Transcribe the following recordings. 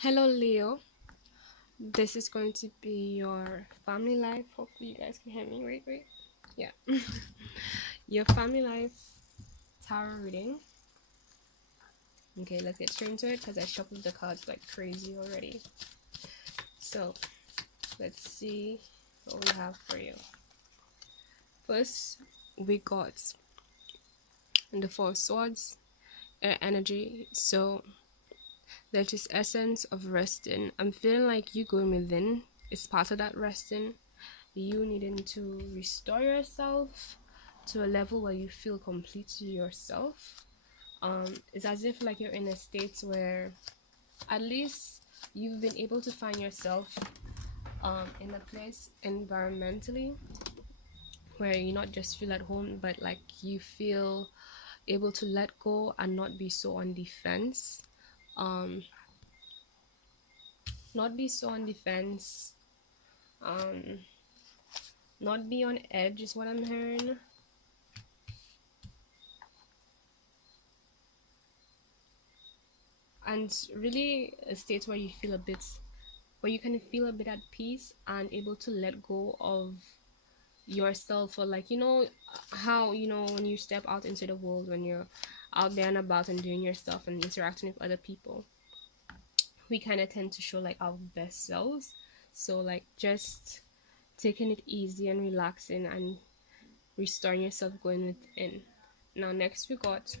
Hello, Leo. This is going to be your family life. Hopefully, you guys can hear me. Wait. Yeah. Your family life tarot reading. Okay, let's get straight into it because I shuffled the cards like crazy already. So, let's see what we have for you. First, we got the Four of Swords, air energy. So, there's this essence of resting. I'm feeling like you going within is part of that resting. You needing to restore yourself to a level where you feel complete to yourself. It's as if like you're in a state where at least you've been able to find yourself in a place environmentally where you not just feel at home, but like you feel able to let go and not be so on defense. Um, not be so on defense. Um, not be on edge is what I'm hearing. And really a state where you feel a bit, where you can feel a bit at peace and able to let go of yourself, or like, how, when you step out into the world, when you're out there and about and doing your stuff and interacting with other people, we kind of tend to show like our best selves. So like just taking it easy and relaxing and restoring yourself going within. Now next we got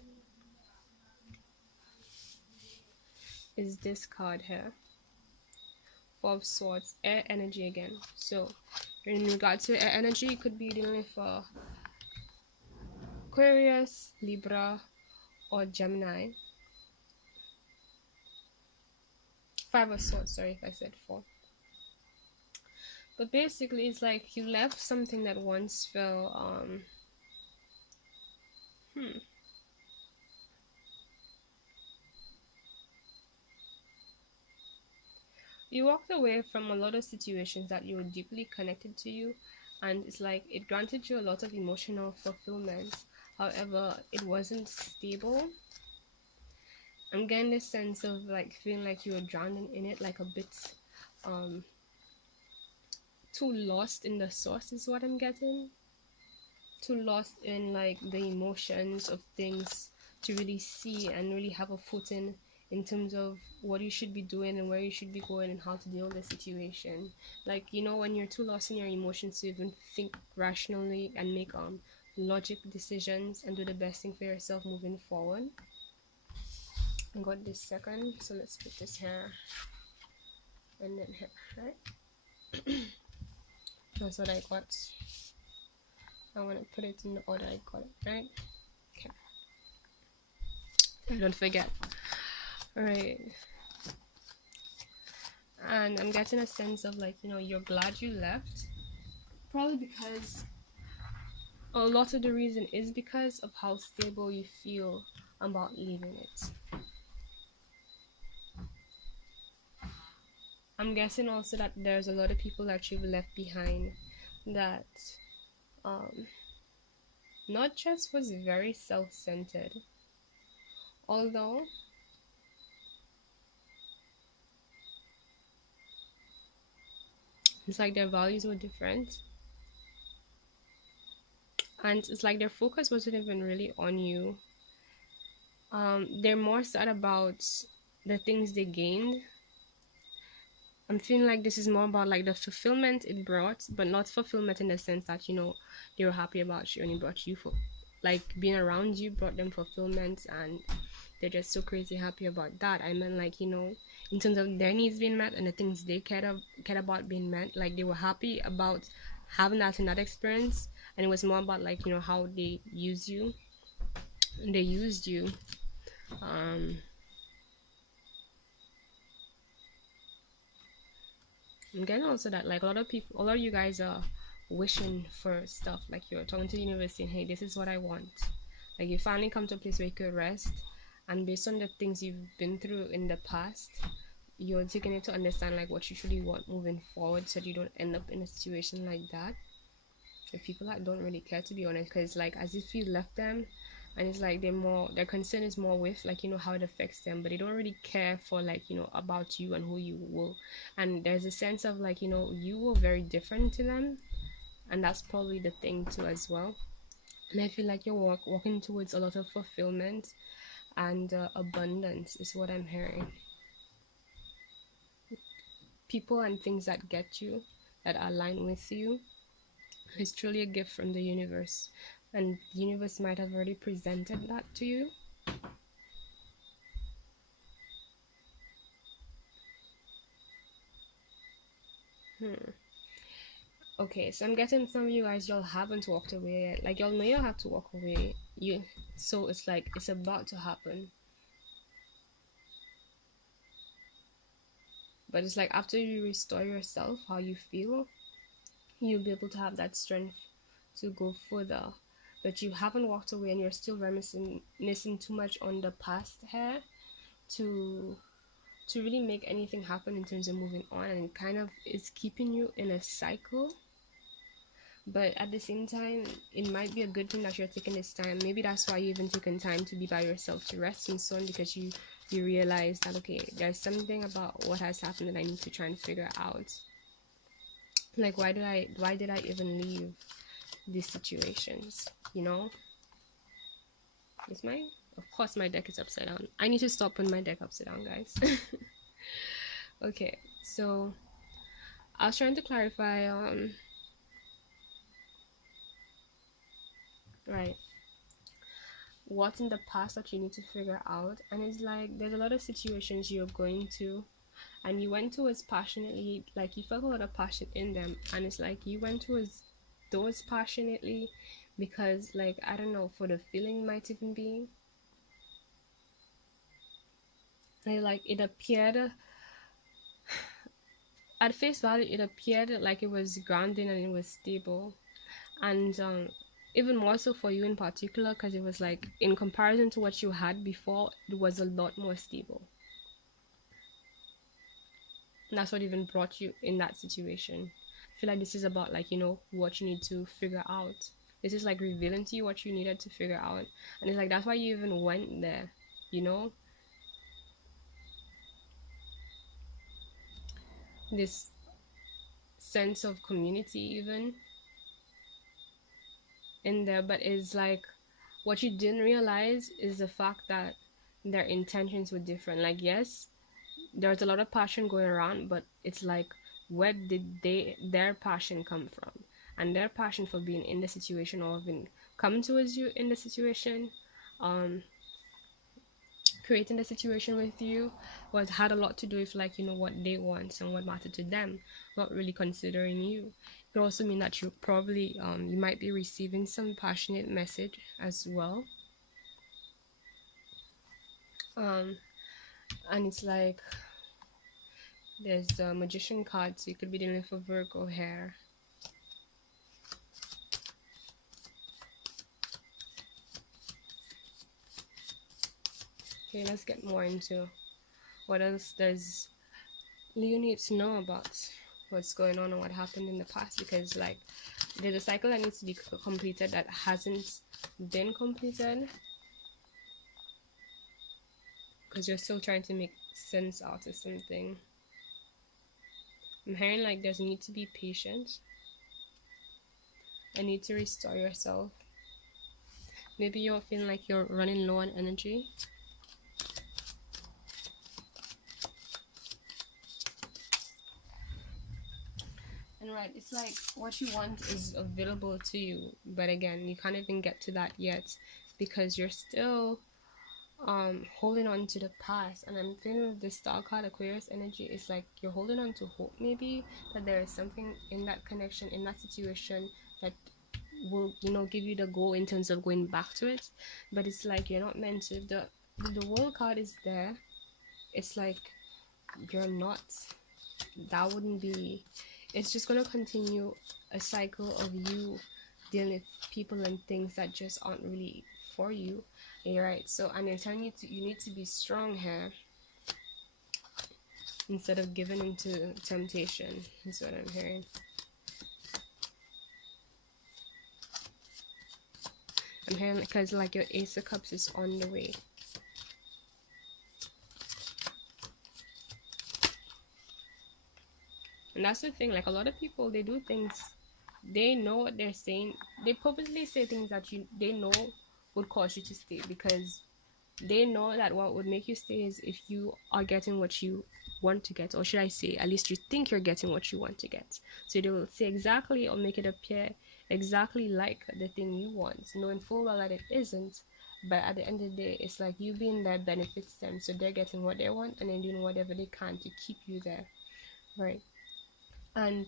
is this card here, Four of Swords, air energy again. So in regards to air energy, you could be dealing with Aquarius, Libra, or Gemini. Five of Swords, sorry if I said four. But basically, it's like you left something that once felt you walked away from a lot of situations that you were deeply connected to you, and it's like it granted you a lot of emotional fulfillment. However, it wasn't stable. I'm getting this sense of like feeling like you were drowning in it, like a bit um too lost in the source is what I'm getting. Too lost in like the emotions of things to really see and really have a footing in terms of what you should be doing and where you should be going and how to deal with the situation. Like, when you're too lost in your emotions to even think rationally and make logic decisions and do the best thing for yourself moving forward. I got this second, so let's put this here and then here, right? That's what I got. I want to put it in the order I got it, right? Okay. Don't forget. Alright. And I'm getting a sense of like, you're glad you left. Probably because a lot of the reason is because of how stable you feel about leaving it. I'm guessing also that there's a lot of people that you've left behind that not just was very self-centered, although it's like their values were different, and it's like their focus wasn't even really on you. They're more sad about the things they gained. I'm feeling like this is more about like the fulfillment it brought, but not fulfillment in the sense that they were happy about you and it brought you for like being around you brought them fulfillment and they're just so crazy happy about that. I mean, like, in terms of their needs being met and the things they cared about being met, like they were happy about having that in that experience, and it was more about like how they use you and they used you. I'm getting also that like a lot of you guys are wishing for stuff, like you're talking to the universe saying, hey, this is what I want. Like you finally come to a place where you could rest, and based on the things you've been through in the past, you're taking it to understand like what you truly want moving forward, so that you don't end up in a situation like that with people that don't really care, to be honest, because like as if you left them and it's like their concern is more with like how it affects them, but they don't really care for like about you and who you will. And there's a sense of like you were very different to them, and that's probably the thing too as well. And I feel like you're walking towards a lot of fulfillment and abundance is what I'm hearing. People and things that get you, that align with you, is truly a gift from the universe, and the universe might have already presented that to you. Okay, so I'm getting some of you guys, y'all haven't walked away yet. Like y'all know you have to walk away. So it's like it's about to happen. But it's like after you restore yourself, how you feel, you'll be able to have that strength to go further. But you haven't walked away and you're still reminiscing too much on the past here to really make anything happen in terms of moving on, and it kind of is keeping you in a cycle. But at the same time, it might be a good thing that you're taking this time. Maybe that's why you even taken time to be by yourself, to rest and so on, because you realize that okay, there's something about what has happened that I need to try and figure out. Like why did I even leave these situations? Is my Of course my deck is upside down. I need to stop putting my deck upside down, guys. Okay, so I was trying to clarify right, what's in the past that you need to figure out. And it's like there's a lot of situations you're going to, and you went towards passionately, like you felt a lot of passion in them, and it's like you went towards those passionately because like I don't know, for the feeling might even be like it appeared at face value, it appeared like it was grounding and it was stable. And even more so for you in particular, because it was like in comparison to what you had before, it was a lot more stable. And that's what even brought you in that situation. I feel like this is about like what you need to figure out. This is like revealing to you what you needed to figure out, and it's like that's why you even went there. This sense of community even in there, but it's like what you didn't realize is the fact that their intentions were different. Like yes, there's a lot of passion going around, but it's like where did their passion come from? And their passion for being in the situation or even coming towards you in the situation, creating the situation with you, had a lot to do with like what they want and what mattered to them, not really considering you. It could also mean that you probably you might be receiving some passionate message as well, and it's like there's a magician card, so you could be dealing with a Virgo here. Okay, let's get more into what else does Leo need to know about what's going on and what happened in the past, because like there's a cycle that needs to be completed that hasn't been completed because you're still trying to make sense out of something. I'm hearing like there's a need to be patient. I need to restore yourself. Maybe you're feeling like you're running low on energy. And right, it's like what you want is available to you, but again, you can't even get to that yet because you're still holding on to the past. And I'm feeling with the star card, Aquarius energy, is like you're holding on to hope, maybe that there is something in that connection, in that situation, that will give you the goal in terms of going back to it. But it's like you're not meant to. The world card is there. It's like you're not. That wouldn't be. It's just gonna continue a cycle of you dealing with people and things that just aren't really for you. You're right. So, and they're telling you you need to be strong here instead of giving into temptation. Is what I'm hearing. I'm hearing because like your Ace of Cups is on the way. And that's the thing, like a lot of people, they do things, they know what they're saying, they purposely say things that they know would cause you to stay, because they know that what would make you stay is if you are getting what you want to get, or should I say, at least you think you're getting what you want to get. So they will say exactly or make it appear exactly like the thing you want, knowing full well that it isn't. But at the end of the day, it's like you being there benefits them, so they're getting what they want and then doing whatever they can to keep you there, right? And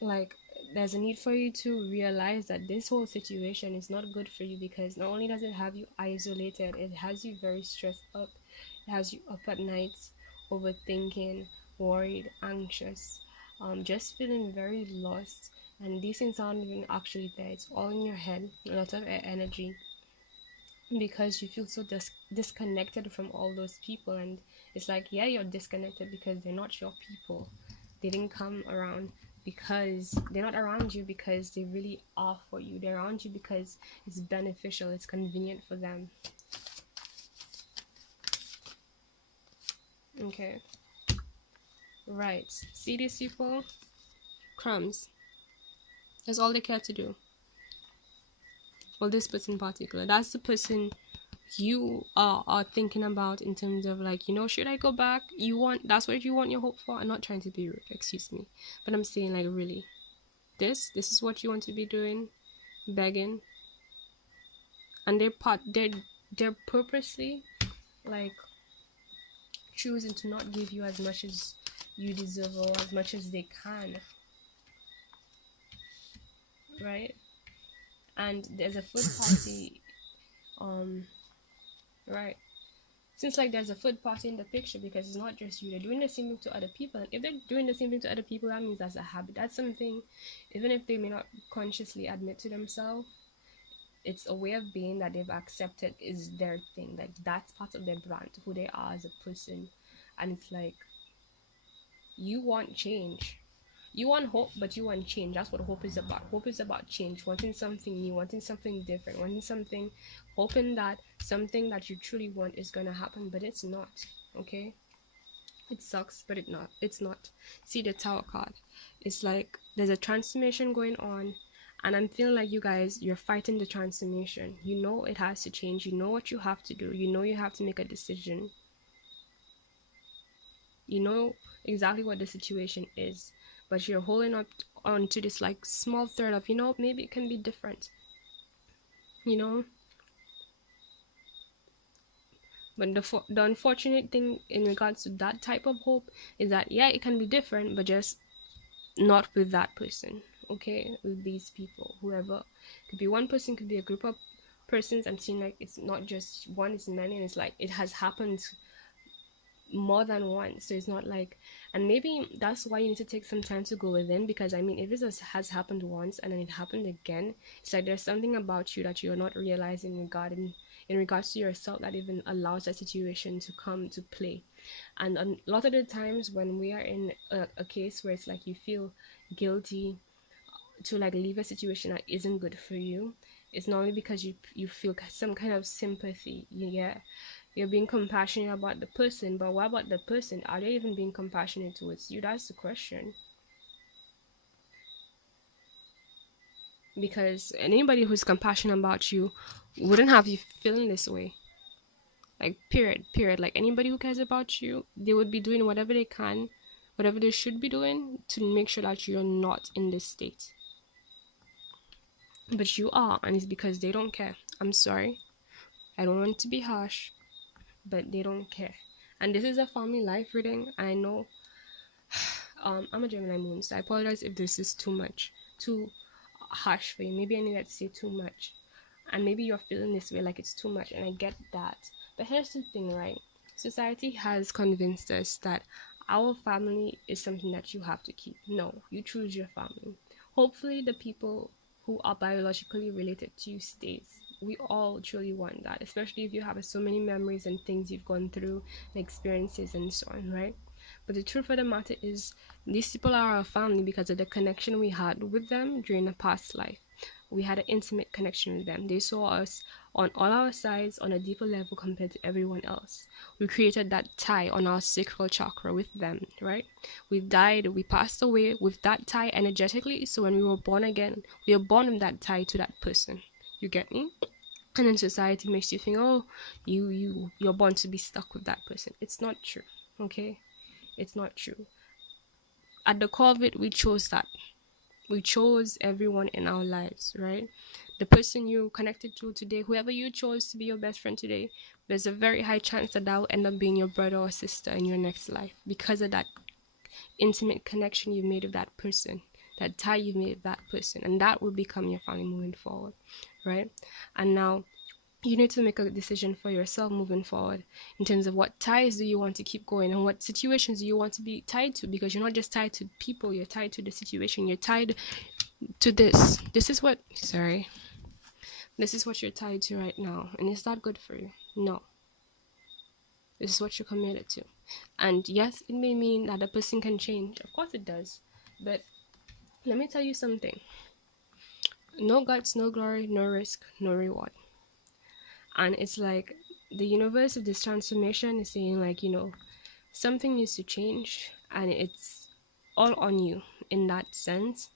like there's a need for you to realize that this whole situation is not good for you, because not only does it have you isolated, it has you very stressed up. It has you up at night, overthinking, worried, anxious, just feeling very lost. And these things aren't even actually there, it's all in your head, a lot of energy, because you feel so disconnected from all those people. And it's like, yeah, you're disconnected because they're not your people. They didn't come around because they're not around you because they really are for you. They're around you because it's beneficial, it's convenient for them. Okay, right, see these people, crumbs, that's all they care to do. Well, this person in particular, that's the person you are thinking about in terms of like, you know, should I go back? You want, that's what you want your hope for. I'm not trying to be rude, excuse me, but I'm saying like, really, this is what you want to be doing, begging. And they're purposely like choosing to not give you as much as you deserve or as much as they can, right? And there's a food party, right, since like there's a food party in the picture, because it's not just you, they're doing the same thing to other people. And if they're doing the same thing to other people, that means that's a habit, that's something, even if they may not consciously admit to themselves, it's a way of being that they've accepted is their thing, like that's part of their brand, who they are as a person. And it's like, you want change, you want hope, but you want change. That's what hope is about. Hope is about change, wanting something new, wanting something different, wanting something, hoping that something that you truly want is gonna happen, but it's not. Okay, it sucks, but it's not. See the Tower card, it's like there's a transformation going on, and I'm feeling like you guys, you're fighting the transformation. You know it has to change, you know what you have to do, you know you have to make a decision, you know exactly what the situation is, but you're holding up on to this like small thread of, you know, maybe it can be different, you know. But the unfortunate thing in regards to that type of hope is that, yeah, it can be different, but just not with that person. Okay, with these people, whoever, could be one person, could be a group of persons. I'm seeing like it's not just one, it's many, and it's like it has happened more than once. So it's not like, and maybe that's why you need to take some time to go within, because I mean, if it has happened once and then it happened again, it's like there's something about you that you're not realizing regarding in regards to yourself that even allows that situation to come to play. And a lot of the times when we are in a case where it's like you feel guilty to like leave a situation that isn't good for you, it's not only because you feel some kind of sympathy. Yeah, you're being compassionate about the person, but what about the person? Are they even being compassionate towards you? That's the question. Because anybody who's compassionate about you wouldn't have you feeling this way. Like, period. Like, anybody who cares about you, they would be doing whatever they can, whatever they should be doing to make sure that you're not in this state. But you are, and it's because they don't care. I'm sorry. I don't want to be harsh, but they don't care. And this is a family life reading. I know I'm a Gemini moon, so I apologize if this is too much, too harsh for you. Maybe I needed to say too much, and maybe you're feeling this way like it's too much, and I get that. But here's the thing, right? Society has convinced us that our family is something that you have to keep. No, you choose your family. Hopefully, the people who are biologically related to you stays. We all truly want that, especially if you have so many memories and things you've gone through and experiences and so on, right? But the truth of the matter is, these people are our family because of the connection we had with them during a past life. We had an intimate connection with them. They saw us on all our sides on a deeper level compared to everyone else. We created that tie on our sacral chakra with them, right? We died, we passed away with that tie energetically. So when we were born again, we were born with that tie to that person. You get me? And then society makes you think, oh, you're born to be stuck with that person. It's not true. Okay? It's not true. At the core of it, we chose that. We chose everyone in our lives, right? The person you connected to today, whoever you chose to be your best friend today, there's a very high chance that that will end up being your brother or sister in your next life because of that intimate connection you've made with that person, that tie you've made with that person, and that will become your family moving forward, right? And now you need to make a decision for yourself moving forward in terms of what ties do you want to keep going and what situations do you want to be tied to, because you're not just tied to people, you're tied to the situation, you're tied to this is what, sorry, this is what you're tied to right now, and is that good for you? No, this is what you're committed to. And yes, it may mean that a person can change, of course it does, but let me tell you something: no guts, no glory, no risk, no reward. And it's like the universe of this transformation is saying, like, something needs to change, and it's all on you in that sense.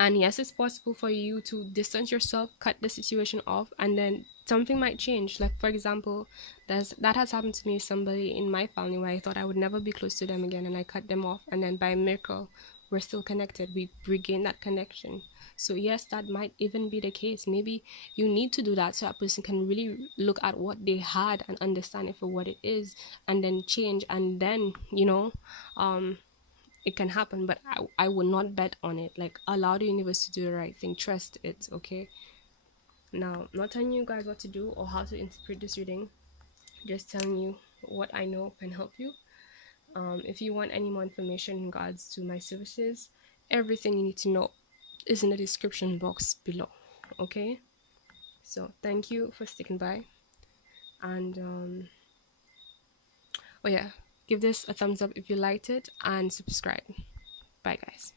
And yes, it's possible for you to distance yourself, cut the situation off, and then something might change. Like, for example, that has happened to me with somebody in my family where I thought I would never be close to them again, and I cut them off, and then by a miracle we're still connected. We regain that connection. So yes, that might even be the case. Maybe you need to do that so that person can really look at what they had and understand it for what it is, and then change, and then it can happen. But I would not bet on it. Like, allow the universe to do the right thing, trust it. Okay, now I'm not telling you guys what to do or how to interpret this reading, just telling you what I know can help you. If you want any more information in regards to my services, everything you need to know is in the description box below. Okay, so thank you for sticking by, and oh yeah, give this a thumbs up if you liked it, and subscribe. Bye guys.